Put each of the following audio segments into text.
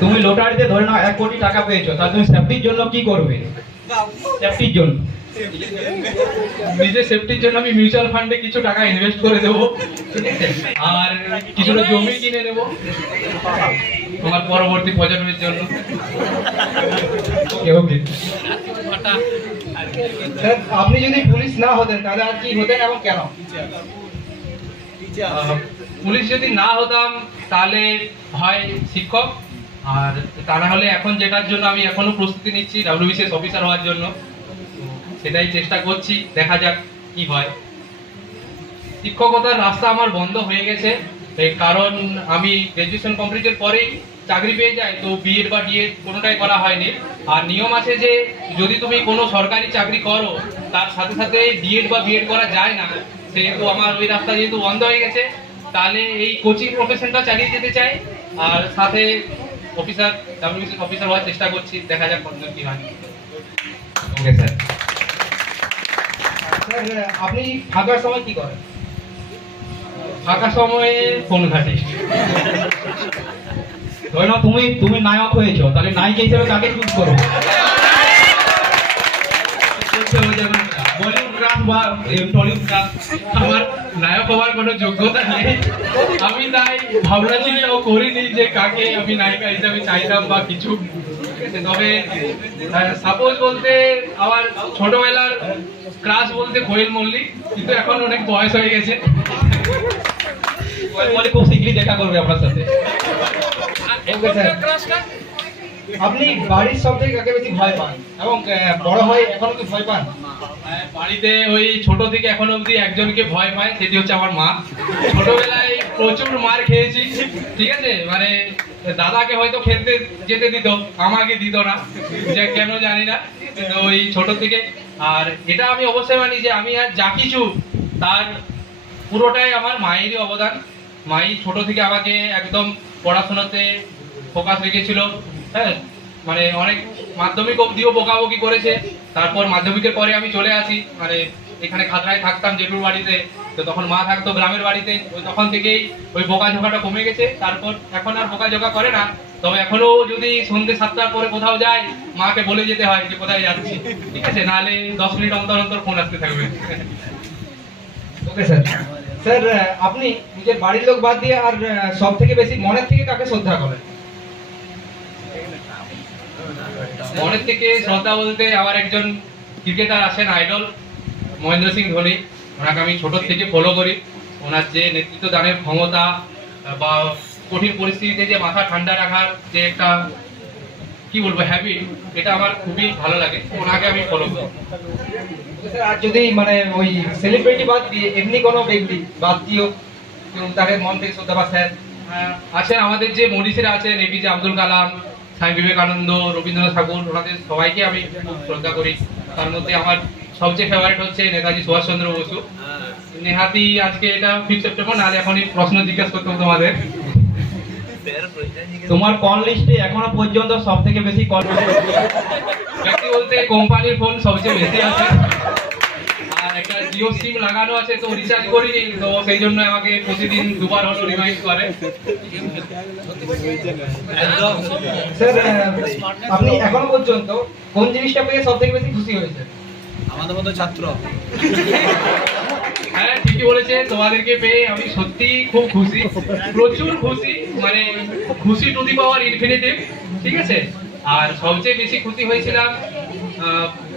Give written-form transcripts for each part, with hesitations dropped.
তুমি লটারিতে ধরে নাও 1 কোটি টাকা পেয়েছো, তাহলে তুমি সেফটির জন্য কি করবে? সেফটির জন্য নিজের সেফটির জন্য আমি মিউচুয়াল ফান্ডে কিছু টাকা ইনভেস্ট করে দেবো, আর কিছুটা জমি কিনে নেবো আমার পরবর্তী প্রজন্মের জন্য। স্যার, আপনি যদি পুলিশ না হতেন তাহলে আর কি হতেন এবং কেন? পুলিশ যদি না হতাম তাহলে হয় শিক্ষক, আর তা না হলে এখন যেটার জন্য আমি এখনো প্রস্তুতি নিচ্ছি WBCS অফিসার হওয়ার জন্য, সেটাই চেষ্টা করছি, দেখা যাক কি হয়। শিক্ষকতার রাস্তা আমার বন্ধ হয়ে গেছে, কারণ আমি গ্রাজুয়েশন কমপ্লিটের পরেই চাকরি পেয়ে যাই, তো বিএড বা ডিএড কোনোটাই করা হয়নি। আর নিয়ম আছে যে যদি তুমি কোনো সরকারি চাকরি করো তার সাথে সাথে ডিএড বা বিএড করা যায় না, সেহেতু আমার ওই রাস্তা যেহেতু বন্ধ হয়ে গেছে, তাহলে এই কোচিং প্রফেশনটা চালিয়ে যেতে চাই, আর সাথে অফিসার WBCS অফিসার হওয়ার চেষ্টা করছি, দেখা যাক কতদূর কি হয়। Okay sir. স্যার, আপনি ফাঁকার সময় কি করেন? ফাঁকা সময়ে ফোন ঘাঁটি। ধরে নাও তুমি নায়ক হয়েছো, তাহলে নায়িকা হিসেবে কাকে চুজ করবে? বলিউড গান বা টলিউড গান, আমার নায়ক হওয়ার কোনো যোগ্যতা নেই, আমি তাই ভাবনা চিন্তাও করিনি যে কাকে আমি নায়িকা হিসাবে চাইতাম বা কিছু। তবে সাপোজ বলতে আমার ছোটবেলার ক্রাশ বলতে কোয়েল মল্লিক, কিন্তু এখন অনেক বয়স হয়ে গেছে, বলে খুব শীঘ্রই দেখা করবে আপনার সাথে। ওকে স্যার, আপনি বাড়ির সব থেকে কাকে বেশি ভয় পান এবং বড় হয় এখনো কি ভয় পান? বাড়িতে ওই ছোট থেকে এখন অবধি একজনকে ভয় পায়, সেটি হচ্ছে আমার মা। ছোটবেলায় প্রচুর মার খেয়েছি, ঠিক আছে, মানে দাদাকে হয়তো খেলতে যেতে দিত, আমাকে দিত না, যে কেন জানি না, ওই ছোট থেকে। আর এটা আমি অবশ্যই মানি যে আমি আর যা কিছু তার পুরোটাই আমার মায়েরই অবদান। মাই ছোট থেকে আমাকে একদম পড়াশোনাতে ফোকাস রেখেছিল, হ্যাঁ, মানে অনেক মাধ্যমিক অবধিও বকাবকি করেছে। তারপর মাধ্যমিকের পরে আমি চলে আসি, মানে এখানে খাতড়ায় থাকতাম জেঠুর বাড়িতে, তো তখন মা থাকতো গ্রামের বাড়িতে, ওই তখন থেকেই ওই বকাঝোকাটা কমে গেছে। তারপর এখন আর বকাঝোকা করে না, তবে এখনো যদি সন্ধ্যে 7টার পরে কোথাও যায় মাকে বলে যেতে হয় যে কোথায় যাচ্ছি, ঠিক আছে, নাহলে 10 মিনিট অন্তর অন্তর ফোন আসতে থাকবে। Okay sir. স্যার, আপনি নিজের বাড়ির লোক বাদ দিয়ে আর সব থেকে বেশি মনের থেকে কাকে শ্রদ্ধা করেন? মনের থেকে শ্রদ্ধা বলতে আমার একজন ক্রিকেটার আছেন আইডল, মহেন্দ্র সিং ধোনি। ওনাকে আমি ছোট থেকে ফলো করি। ওনার যে নেতৃত্ব দানের ক্ষমতা বা কঠিন পরিস্থিতিতে যে মাথা ঠান্ডা রাখার যে একটা কি বলবো হ্যাবিট, এটা আমার খুবই ভালো লাগে, ওনাকে আমি ফলো করি। স্যার, আর যদি মানে ওই সেলিব্রিটি বাদ দিয়ে এমনি কোনো ব্যক্তি বাদ দিও তাকে মন থেকে শ্রদ্ধা বা স্যার? আছেন আমাদের যে মনীষীরা আছেন, APJ আব্দুল কালাম, স্বামী বিবেকানন্দ, রবীন্দ্রনাথ ঠাকুর, ওনাদের সবাইকে আমি খুব শ্রদ্ধা করি। তার মধ্যে আমার সবচেয়ে ফেভারিট হচ্ছে নেতাজি সুভাষচন্দ্র বসু। নেহাতি আজকে এটা 5 সেপ্টেম্বর, নাহলে এখনই প্রশ্ন জিজ্ঞাসা করতে হতো তোমাদের। তোমার কল লিস্টে এখনো পর্যন্ত সব থেকে বেশি কল ব্যক্তি বলতে কোম্পানির ফোন সবচেয়ে বেশি আছে, আর একটা জিও সিম লাগানো আছে, তো রিচার্জ করিনি, তো সেই জন্য আমাকে প্রতিদিন দুবার হলো রিমাইন্ড করে। স্যার, আপনি এখনো পর্যন্ত কোন জিনিসটা পেয়ে সব থেকে বেশি খুশি হয়েছে? আমাদের মতো ছাত্র। হ্যাঁ, ঠিকই বলেছে, তোমাদেরকে পেয়ে আমি সত্যি খুব খুশি, প্রচুর খুশি, মানে খুশি টু দি পাওয়ার ইনফিনিটিভ, ঠিক আছে। আর সবচেয়ে বেশি খুশি হয়েছিলাম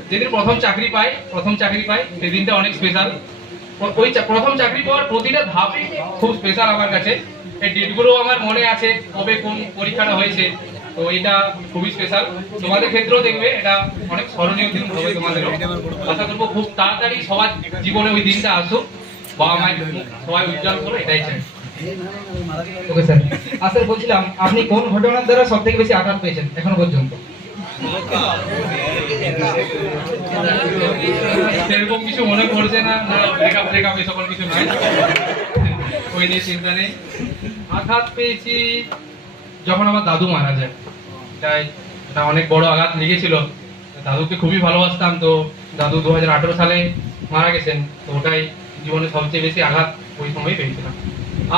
যেদিন প্রথম চাকরি পাই, সেদিনটা অনেক স্পেশাল। ওই প্রথম চাকরি পাওয়ার প্রতিটা ধাপই খুব স্পেশাল আমার কাছে। এই ডেটগুলো আমার মনে আছে, কবে কোন পরীক্ষাটা হয়েছে, তো এটা খুবই স্পেশাল। তোমাদের ক্ষেত্রেও দেখবে এটা অনেক স্মরণীয় দিন হবে তোমাদেরও। আশা করবো খুব তাড়াতাড়ি সবার জীবনে ওই দিনটা আসুক, বাবা মায়ের সবাই উজ্জ্বল করো, এটাই চাই। Okay sir. আর স্যার, বলছিলাম আপনি কোন ঘটনার দ্বারা সব থেকে বেশি আঘাত পেয়েছেন এখনো পর্যন্ত? সেরকম কিছু মনে পড়ছে না, ব্রেকআপ এই সকল কিছু নয়, ওই নিয়ে চিন্তা নেই। আঘাত পেয়েছি যখন আমার দাদু মারা যায়, এটা অনেক বড় আঘাত লেগেছিল। দাদুকে খুবই ভালোবাসতাম, তো দাদু 2018 সালে মারা গেছেন, তো ওটাই জীবনে সবচেয়ে বেশি আঘাত ওই সময় পেয়েছিলাম।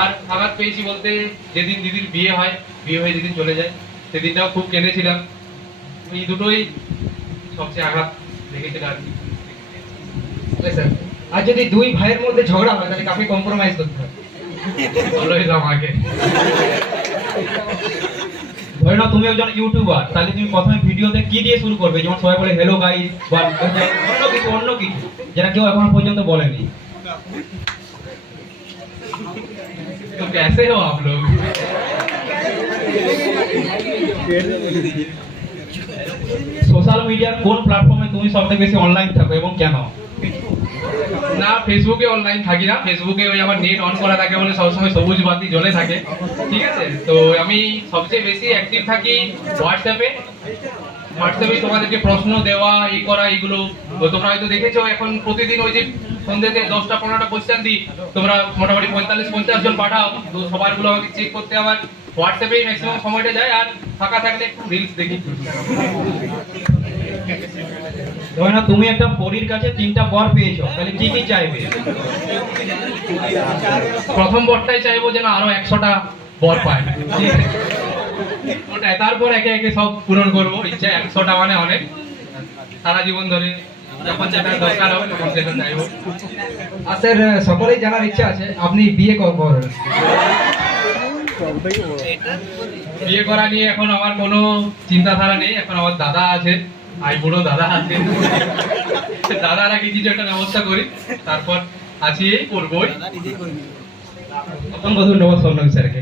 আর আঘাত পেয়েছি বলতে যেদিন দিদির বিয়ে হয়, বিয়ে হয়ে যেদিন চলে যায় সেদিনটাও খুব কেঁদেছিলাম। এই দুটোই সবচেয়ে আঘাত লেগেছিল আর কি। স্যার, আর যদি দুই ভাইয়ের মধ্যে ঝগড়া হয় তাহলে কাকে কম্প্রোমাইজ করতে হয়? অলওয়েজ আমাকে। ধরে নাও তুমি একজন ইউটিউবার, তাহলে তুমি প্রথমে ভিডিওতে কি দিয়ে শুরু করবে? যেমন সবাই বলে হ্যালো গাইস, বা অন্য কিছু যেটা কেউ এখনো পর্যন্ত বলেনি। तो कैसे हो आप लोग? সোশ্যাল মিডিয়ার কোন প্ল্যাটফর্মে তুমি সবথেকে বেশি অনলাইন থাকো এবং কেন? না, ফেসবুকে অনলাইন থাকি না। ফেসবুকে ওই আমার নেট অন করা থাকে বলে সবসময় সবুজ বাতি জ্বলে থাকে, ঠিক আছে। তো আমি সবচেয়ে বেশি অ্যাক্টিভ থাকি হোয়াটসঅ্যাপে। হোয়াটসঅ্যাপে তোমাদেরকে প্রশ্ন দেওয়া, এই করা, এইগুলো তো তোমরা হয়তো দেখেছো। এখন প্রতিদিন ওই যে সন্ধ্যেতে 10টা-15টা কোশ্চেন দিই, তোমরা মোটামুটি 45-50 জন পাঠাও। তো সবারগুলো আমাকে চেক করতে আমার হোয়াটসঅ্যাপেই ম্যাক্সিমাম সময়টা যায়। আর ফাঁকা থাকলে একটু রিলস দেখি। ধরে নাও তুমি একটা পরীর কাছে 3টা বর পেয়েছো, তাহলে কি কি চাইবে? প্রথম বরটাই চাইবো যেন আরো 100টা বর পায়, ওটাই। তারপর একে একে সব পূরণ করবো ইচ্ছা। 100টা মানে অনেক, সারা জীবন ধরে যখন যেটা দরকার হবে তখন সেটা চাইবো। আর স্যার, সকলেই জানার ইচ্ছা আছে আপনি বিয়ে করবেন। বিয়ে করা নিয়ে এখন আমার কোনো চিন্তাধারা নেই। এখন আমার দাদা আছে, আই বুড়ো দাদা আছে, দাদারা কি কিছু একটা ব্যবস্থা করি, তারপর আছি এই করবোই। অসংখ্য ধন্যবাদ সৌম্য স্যারকে।